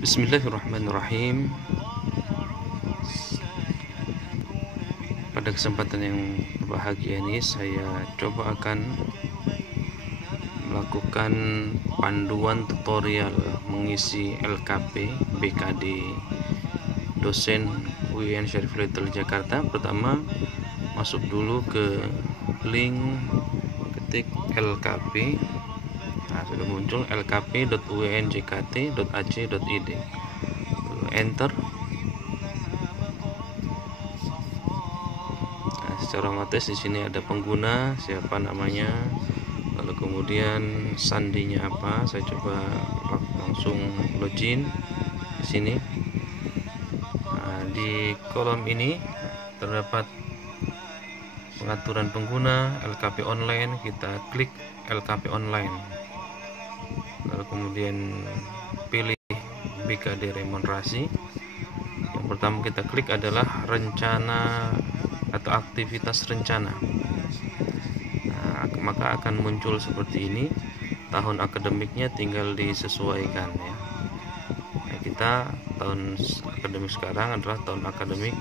Bismillahirrahmanirrahim. Pada kesempatan yang berbahagia ini saya coba akan melakukan panduan tutorial mengisi LKP BKD dosen UIN Syarif Hidayatullah Jakarta. Pertama, masuk dulu ke link, ketik LKP. Nah, sudah muncul lkp.uinjkt.ac.id. Enter. Nah, secara otomatis di sini ada pengguna, siapa namanya, lalu kemudian sandinya apa. Saya coba langsung login di sini. Nah, di kolom ini terdapat pengaturan pengguna LKP online. Kita klik LKP online, lalu kemudian pilih BKD remunerasi. Yang pertama kita klik adalah rencana atau aktivitas rencana. Nah, maka akan muncul seperti ini. Tahun akademiknya tinggal disesuaikan ya. Nah, kita tahun akademik sekarang adalah tahun akademik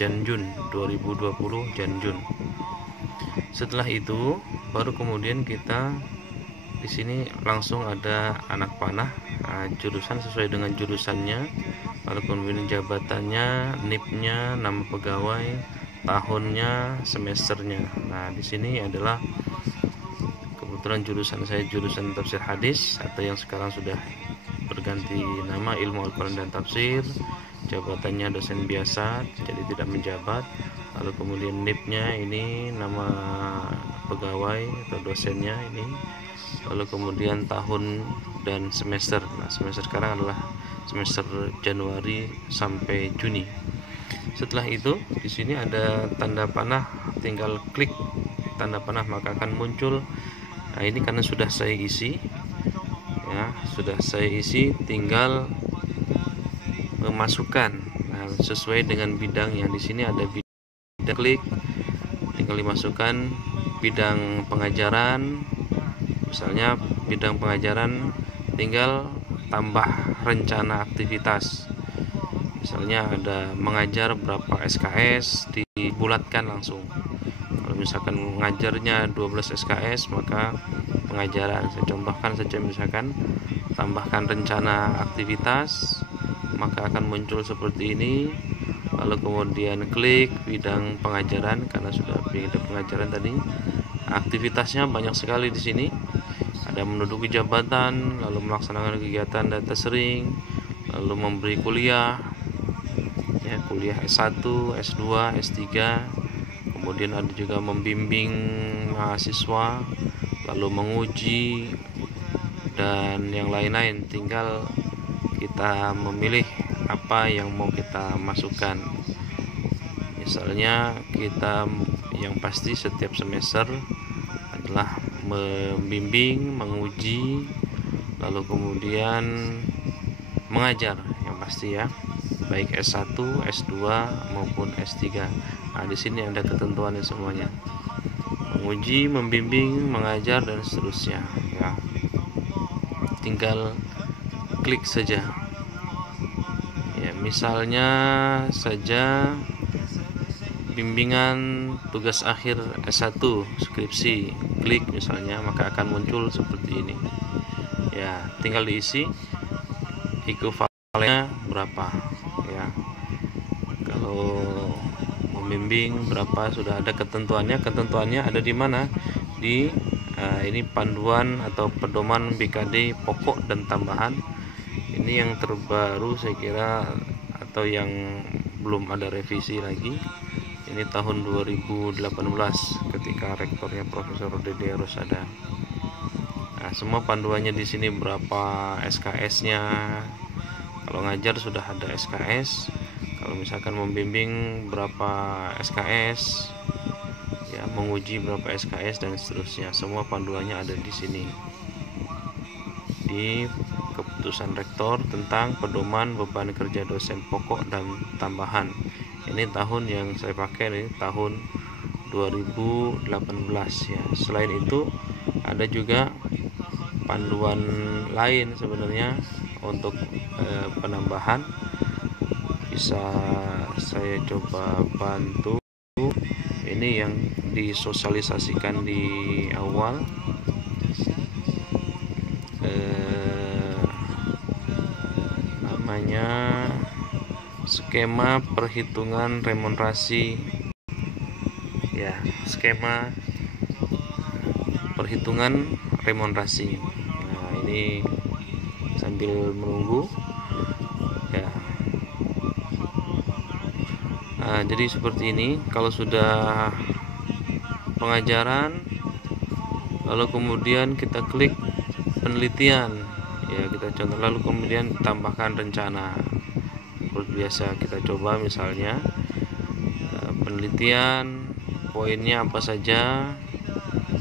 Jan-Jun 2020 Jan-Jun. Setelah itu baru kemudian kita di sini langsung ada anak panah, jurusan sesuai dengan jurusannya, lalu kemudian jabatannya, NIP-nya, nama pegawai, tahunnya, semesternya. Nah, di sini adalah kebetulan jurusan saya jurusan tafsir hadis atau yang sekarang sudah berganti nama ilmu Al-Quran dan tafsir. Jabatannya dosen biasa, jadi tidak menjabat. Lalu kemudian NIP-nya ini nama pegawai atau dosennya ini. Lalu kemudian tahun dan semester. Nah, semester sekarang adalah semester Januari sampai Juni. Setelah itu di sini ada tanda panah, tinggal klik tanda panah maka akan muncul. Nah, ini karena sudah saya isi ya, sudah saya isi, tinggal memasukkan sesuai dengan bidang yang di sini ada bidang, klik, tinggal dimasukkan bidang pengajaran. Misalnya bidang pengajaran tinggal tambah rencana aktivitas. Misalnya ada mengajar berapa SKS, dibulatkan langsung. Kalau misalkan mengajarnya 12 SKS, maka pengajaran, saya contohkan saja, misalkan tambahkan rencana aktivitas, maka akan muncul seperti ini. Lalu kemudian klik bidang pengajaran karena sudah bidang pengajaran tadi. Aktivitasnya banyak sekali di sini. Ada menduduki jabatan, lalu melaksanakan kegiatan data sering, lalu memberi kuliah ya, kuliah S1, S2, S3. Kemudian ada juga membimbing mahasiswa, lalu menguji dan yang lain-lain. Tinggal kita memilih apa yang mau kita masukkan. Misalnya kita yang pasti setiap semester adalah membimbing, menguji, lalu kemudian mengajar yang pasti ya, baik S1, S2 maupun S3. Nah, di sini ada ketentuannya semuanya. Menguji, membimbing, mengajar dan seterusnya ya. Tinggal klik saja. Ya, misalnya saja bimbingan tugas akhir S1 skripsi, klik misalnya, maka akan muncul seperti ini ya. Tinggal diisi ekuivalennya berapa ya. Kalau membimbing berapa, sudah ada ketentuannya. Ketentuannya ada di mana? Di ini panduan atau pedoman BKD pokok dan tambahan. Ini yang terbaru saya kira, atau yang belum ada revisi lagi. Ini tahun 2018 ketika rektornya Profesor Dede Rosada. Nah, semua panduannya di sini, berapa SKS-nya. Kalau ngajar sudah ada SKS. Kalau misalkan membimbing berapa SKS, ya, menguji berapa SKS dan seterusnya. Semua panduannya ada di sini. Di keputusan rektor tentang pedoman beban kerja dosen pokok dan tambahan. Ini tahun yang saya pakai, ini tahun 2018 ya. Selain itu ada juga panduan lain sebenarnya untuk penambahan bisa saya coba bantu. Ini yang disosialisasikan di awal, namanya skema perhitungan remunerasi ya, skema perhitungan remunerasi. Nah, ini sambil menunggu ya. Nah, jadi seperti ini. Kalau sudah pengajaran, lalu kemudian kita klik penelitian ya, kita contoh, lalu kemudian tambahkan rencana. Seperti biasa kita coba, misalnya penelitian, poinnya apa saja.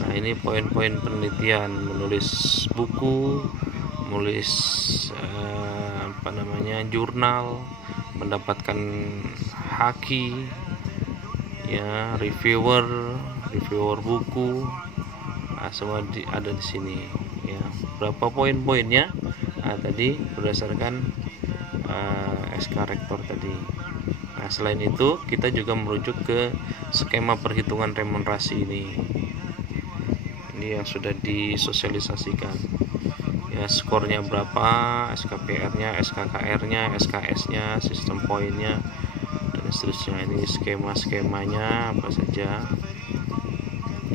Nah, ini poin-poin penelitian: menulis buku, menulis jurnal, mendapatkan haki ya, reviewer buku. Nah, semua ada di sini ya. Berapa poin-poinnya? Nah, tadi berdasarkan SK rektor tadi. Nah, selain itu kita juga merujuk ke skema perhitungan remunerasi ini yang sudah disosialisasikan ya, skornya berapa, SKPR-nya, SKKR-nya, SKS-nya, sistem poinnya, dan seterusnya. Ini skema-skemanya apa saja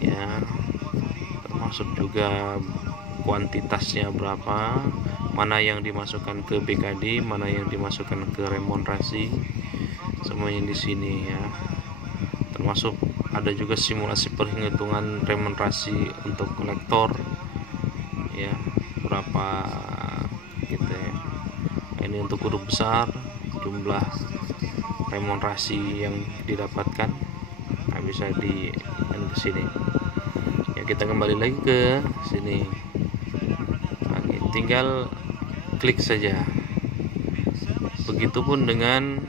ya, termasuk juga kuantitasnya berapa, mana yang dimasukkan ke BKD, mana yang dimasukkan ke remunerasi, semuanya di sini ya. Termasuk ada juga simulasi perhitungan remunerasi untuk lektor ya, berapa gitu ya. Ini untuk huruf besar, jumlah remunerasi yang didapatkan. Nah, bisa di ke sini ya. Kita kembali lagi ke sini. Nah, tinggal klik saja. Begitupun dengan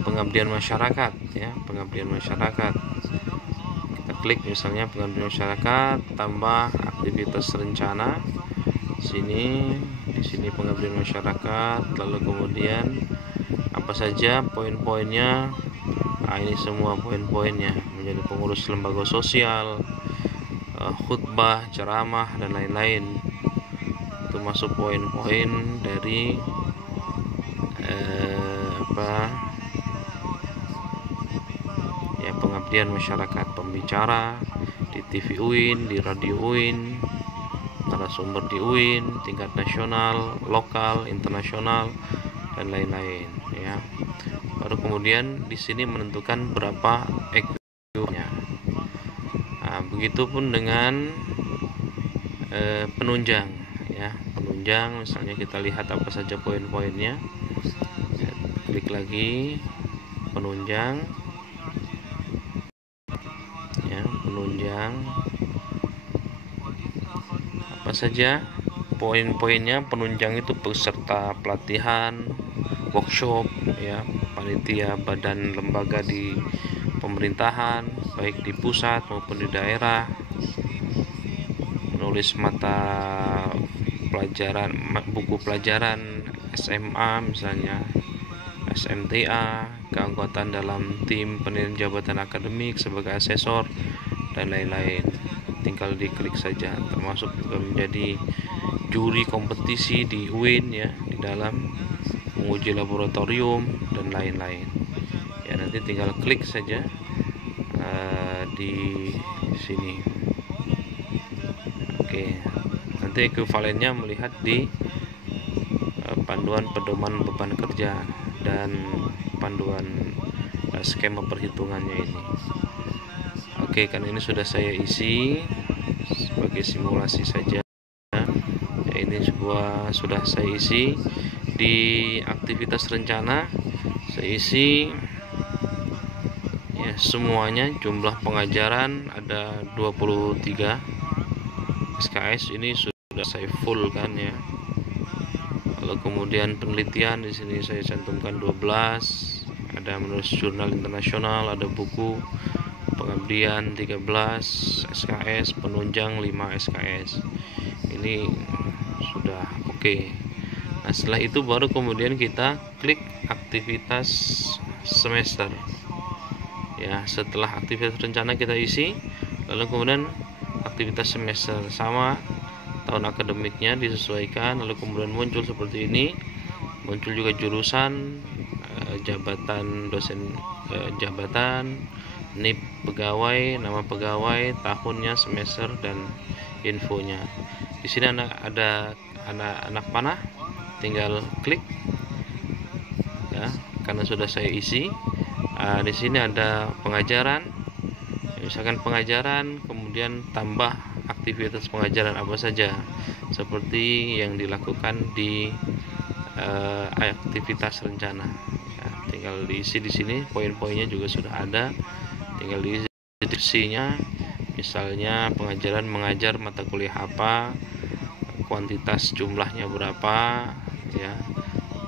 pengabdian masyarakat ya, pengabdian masyarakat. Kita klik misalnya pengabdian masyarakat, tambah aktivitas rencana. Di sini pengabdian masyarakat, lalu kemudian apa saja poin-poinnya. Nah, ini semua poin-poinnya: menjadi pengurus lembaga sosial, khutbah, ceramah, dan lain-lain. Itu masuk poin-poin dari pengabdian masyarakat. Pembicara di TV UIN, di radio UIN, narasumber di UIN, tingkat nasional, lokal, internasional, dan lain-lain ya. Baru kemudian di sini menentukan berapa EQ-nya. Nah, begitupun dengan penunjang ya. Penunjang misalnya kita lihat apa saja poin-poinnya. Klik lagi penunjang ya, penunjang apa saja poin-poinnya. Penunjang itu peserta pelatihan, workshop ya, panitia badan lembaga di pemerintahan baik di pusat maupun di daerah, menulis mata pelajaran, buku pelajaran SMA misalnya, SMTA, keanggotaan dalam tim penilaian jabatan akademik sebagai asesor, dan lain-lain. Tinggal diklik saja. Termasuk juga menjadi juri kompetisi di UIN ya, di dalam menguji laboratorium dan lain-lain ya. Nanti tinggal klik saja di sini. Oke, nanti ekuivalennya melihat di panduan pedoman beban kerja dan panduan skema perhitungannya ini. Oke, kan ini sudah saya isi sebagai simulasi saja ya. Ini sudah saya isi di aktivitas rencana. Saya isi ya semuanya. Jumlah pengajaran ada 23 SKS, ini sudah saya full kan ya. Lalu kemudian penelitian di sini saya cantumkan 12, ada menulis jurnal internasional, ada buku, pengabdian 13 SKS, penunjang 5 SKS. Ini sudah oke. Nah, setelah itu baru kemudian kita klik aktivitas semester. Ya, setelah aktivitas rencana kita isi, lalu kemudian aktivitas semester sama tahun akademiknya disesuaikan, lalu kemudian muncul seperti ini. Muncul juga jurusan, jabatan dosen, jabatan, NIP pegawai, nama pegawai, tahunnya, semester, dan infonya. Di sini ada anak panah, tinggal klik ya, karena sudah saya isi. Di sini ada pengajaran, misalkan pengajaran, kemudian tambah aktivitas pengajaran apa saja seperti yang dilakukan di aktivitas rencana. Ya, tinggal diisi di sini, poin-poinnya juga sudah ada, tinggal diisi deskripsinya, misalnya pengajaran mengajar mata kuliah apa, kuantitas jumlahnya berapa, ya,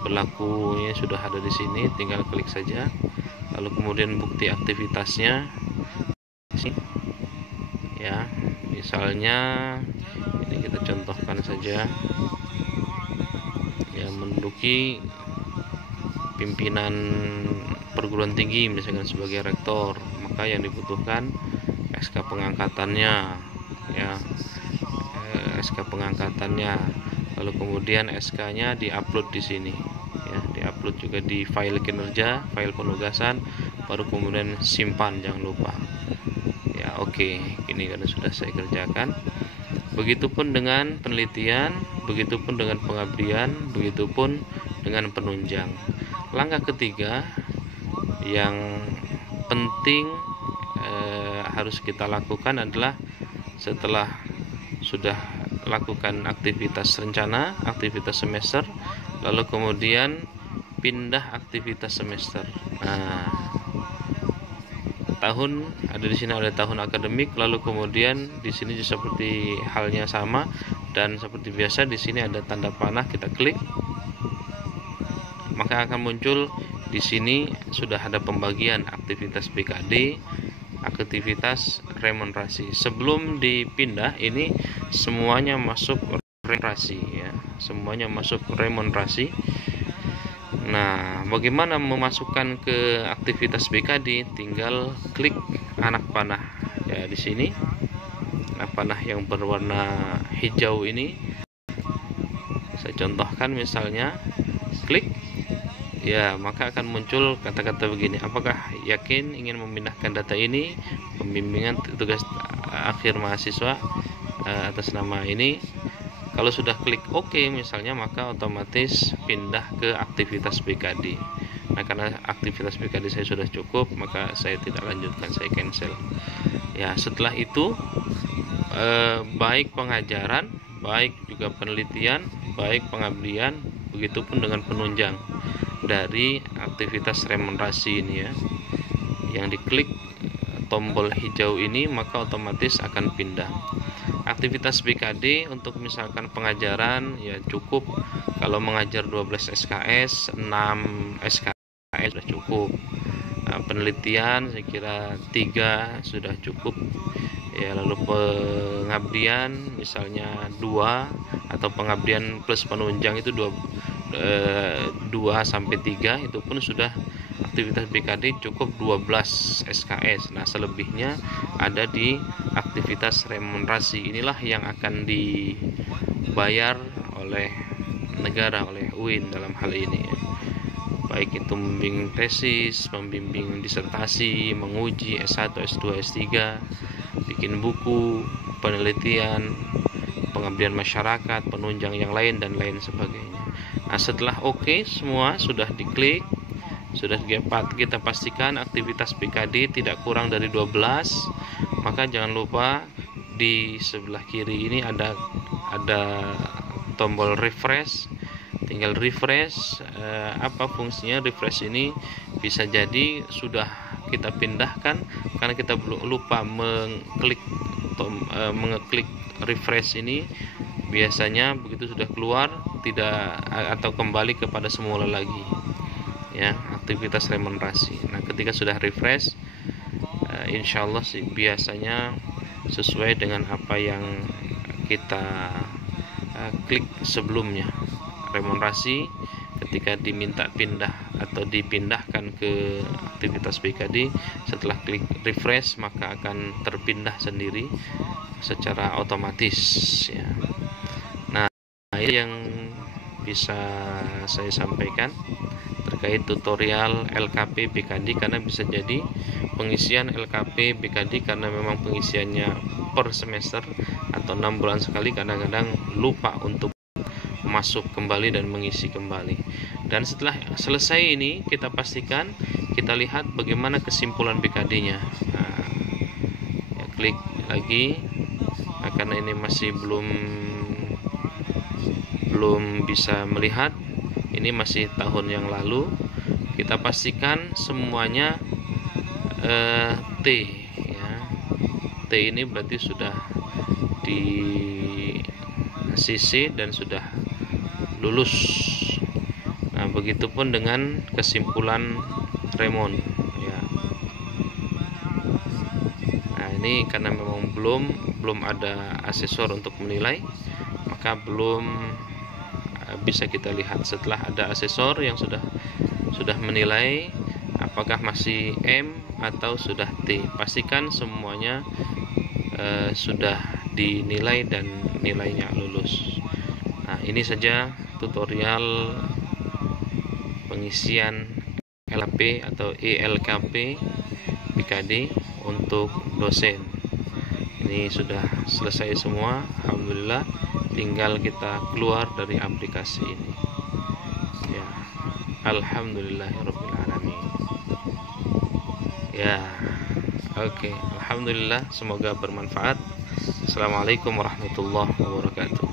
berlakunya sudah ada di sini, tinggal klik saja. Lalu kemudian bukti aktivitasnya, ya, misalnya ini kita contohkan saja, ya, menduduki pimpinan perguruan tinggi misalkan sebagai rektor, maka yang dibutuhkan SK pengangkatannya, ya, SK pengangkatannya, lalu kemudian SK-nya diupload di sini, ya, diupload juga di file kinerja, file penugasan, baru kemudian simpan, jangan lupa. Ya, oke, ini karena sudah saya kerjakan. Begitupun dengan penelitian, begitupun dengan pengabdian, begitupun dengan penunjang. Langkah ketiga yang penting harus kita lakukan adalah setelah sudah lakukan aktivitas rencana, aktivitas semester, lalu kemudian pindah aktivitas semester. Nah, tahun ada di sini, ada tahun akademik, lalu kemudian di sini seperti halnya sama, dan seperti biasa di sini ada tanda panah, kita klik, maka akan muncul di sini sudah ada pembagian aktivitas BKD, aktivitas remunerasi. Sebelum dipindah ini semuanya masuk remunerasi, ya, semuanya masuk remunerasi. Nah, bagaimana memasukkan ke aktivitas BKD? Tinggal klik anak panah, ya, di sini anak panah yang berwarna hijau ini. Saya contohkan misalnya, klik, ya, maka akan muncul kata-kata begini: apakah yakin ingin memindahkan data ini? Pembimbingan tugas akhir mahasiswa atas nama ini. Kalau sudah klik OK misalnya, maka otomatis pindah ke aktivitas BKD. Nah, karena aktivitas BKD saya sudah cukup, maka saya tidak lanjutkan, saya cancel. Ya, setelah itu baik pengajaran, baik juga penelitian, baik pengabdian, begitupun dengan penunjang dari aktivitas remunerasi ini, ya, yang diklik tombol hijau ini, maka otomatis akan pindah. Aktivitas BKD untuk misalkan pengajaran, ya, cukup kalau mengajar 12 SKS, 6 SKS sudah cukup. Nah, penelitian saya kira 3 sudah cukup, ya. Lalu pengabdian misalnya 2, atau pengabdian plus penunjang itu 2 sampai 3, itu pun sudah aktivitas BKD cukup 12 SKS. Nah, selebihnya ada di aktivitas remunerasi. Inilah yang akan dibayar oleh negara, oleh UIN dalam hal ini, ya. Baik itu membimbing tesis, membimbing disertasi, menguji S1, S2, S3, bikin buku, penelitian, pengabdian masyarakat, penunjang yang lain, dan lain sebagainya. Nah, setelah OK semua sudah diklik, sudah kita pastikan aktivitas BKD tidak kurang dari 12, maka jangan lupa di sebelah kiri ini ada tombol refresh. Tinggal refresh. Apa fungsinya refresh ini? Bisa jadi sudah kita pindahkan karena kita lupa mengeklik refresh ini. Biasanya begitu sudah keluar tidak, atau kembali kepada semula lagi, ya, aktivitas remunerasi. Nah, ketika sudah refresh, insya Allah sih biasanya sesuai dengan apa yang kita klik sebelumnya. remunerasi ketika diminta pindah atau dipindahkan ke aktivitas BKD, setelah klik refresh maka akan terpindah sendiri secara otomatis ya. Nah, ini yang bisa saya sampaikan terkait tutorial LKP BKD, karena bisa jadi pengisian LKP BKD karena memang pengisiannya per semester atau 6 bulan sekali, kadang-kadang lupa untuk masuk kembali dan mengisi kembali. Dan setelah selesai ini kita pastikan kita lihat bagaimana kesimpulan BKD-nya. Nah, ya, klik lagi. Nah, karena ini masih belum bisa melihat, ini masih tahun yang lalu, kita pastikan semuanya T ya. T ini berarti sudah di CC dan sudah lulus. Nah, begitupun dengan kesimpulan Remon ya. Nah, ini karena memang belum ada asesor untuk menilai, maka belum bisa kita lihat. Setelah ada asesor yang sudah menilai apakah masih M atau sudah T, pastikan semuanya sudah dinilai dan nilainya lulus. Nah, ini saja tutorial pengisian LKP atau ELKP BKD untuk dosen. Ini sudah selesai semua, alhamdulillah. Tinggal kita keluar dari aplikasi ini ya. Alhamdulillahirabbil alamin ya. Oke, alhamdulillah, semoga bermanfaat. Assalamualaikum warahmatullahi wabarakatuh.